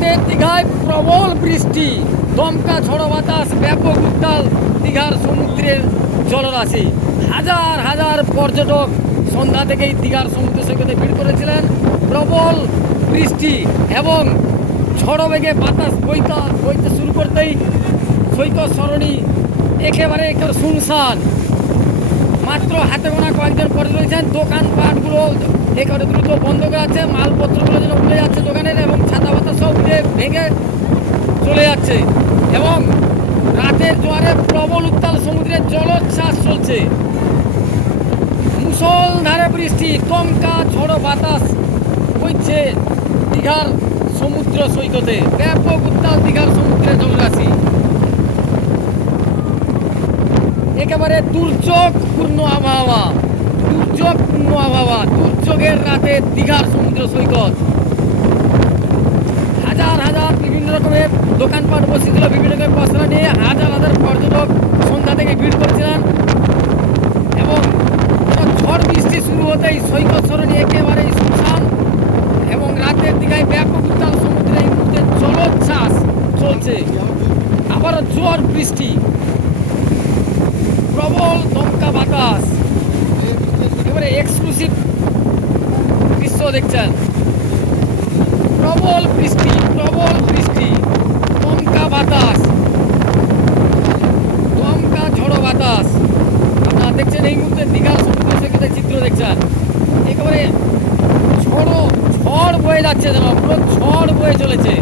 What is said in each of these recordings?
রাতের দীঘায় প্রবল বৃষ্টি। দমকা ঝড়ো বাতাস, ব্যাপক উত্তাল দীঘার সমুদ্রের জলরাশি। হাজার হাজার পর্যটক সন্ধ্যা থেকেই দীঘার সমুদ্র সৈকতে ভিড় করেছিলেন। প্রবল বৃষ্টি এবং ঝড়ো বেগে বাতাস বইতে বইতে শুরু করতেই সৈকত সরণি একেবারে একেবারে শুনশান। মাত্র হাতে গোনা কয়েকজন পরে রয়েছেন। দোকানপাটগুলো একেবারে দ্রুত বন্ধ করে আছে। মালপত্রগুলো যেন উড়ে যাচ্ছে দোকানের এবং ছাতা পাতা সব উড়ে ভেঙে চলে যাচ্ছে। এবং রাতের জোয়ারে প্রবল উত্তাল সমুদ্রের জলোচ্ছ্বাস চলছে। মুসলধারে বৃষ্টি, দমকা, ঝড়ো বাতাস বইছে দীঘার সমুদ্র সৈকতে। ব্যাপক উত্তাল দীঘার সমুদ্রের জলরাশি। একেবারে দুর্যোগপূর্ণ আবহাওয়া দুর্যোগপূর্ণ আবহাওয়া, দুর্যোগের রাতে দীঘার সমুদ্র সৈকত। হাজার হাজার বিভিন্ন রকমের দোকানপাট বসেছিল বিভিন্ন রকমের পসরা নিয়ে হাজার হাজার পর্যটক সন্ধ্যা থেকে ভিড় করেছিলেন। এবং ঝড় বৃষ্টি শুরু হতেই সৈকত সরণি একেবারেই শুনশান এবং রাতের দিঘায় ব্যাপক উত্তাল সমুদ্রে এই মুহূর্তে জলোচ্ছ্বাস চলছে। আবারও জোর বৃষ্টি প্রবল দমকা বাতাস এবারে এক্সক্লুসিভ দৃশ্য দেখছেন। প্রবল বৃষ্টি প্রবল বৃষ্টি। দমকা বাতাস। দমকা ঝড়ো বাতাস। আপনারা দেখছেন এই মুহূর্তে দীঘার সমুদ্র সৈকতের চিত্র দেখছেন। একেবারে ঝড়ো, ঝড় বয়ে যাচ্ছে যেন, পুরো ঝড় বয়ে চলেছে।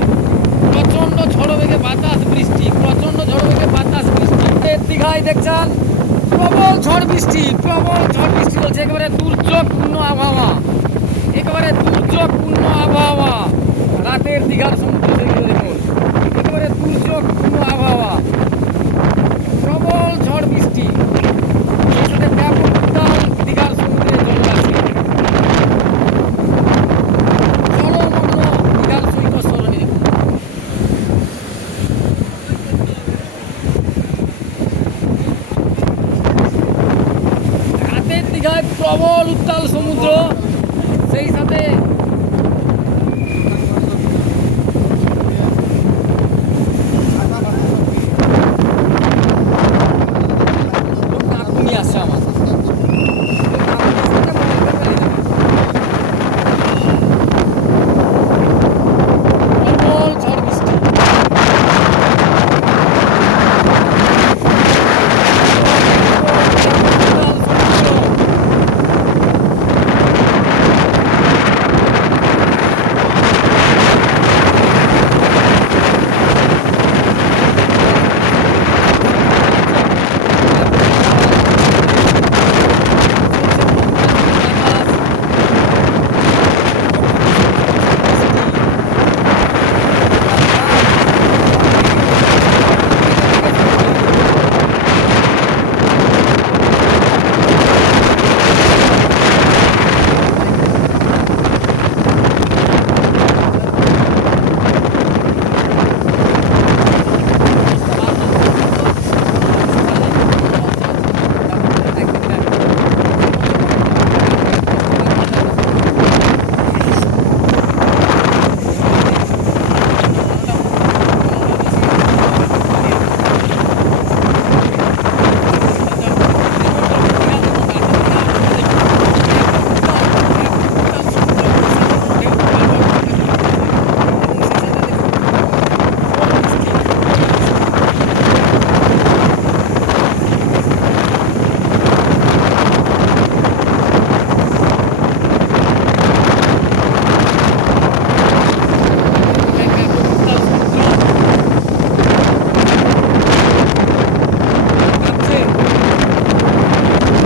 প্রবল ঝড় বৃষ্টি, প্রবল ঝড় বৃষ্টি চলছে একেবারে দুর্যোগপূর্ণ আবহাওয়া, একেবারে দুর্যোগপূর্ণ আবহাওয়া। রাতের দীঘার সমুদ্র একেবারে দুর্যোগ প্রবল উত্তাল সমুদ্র সেই সাথে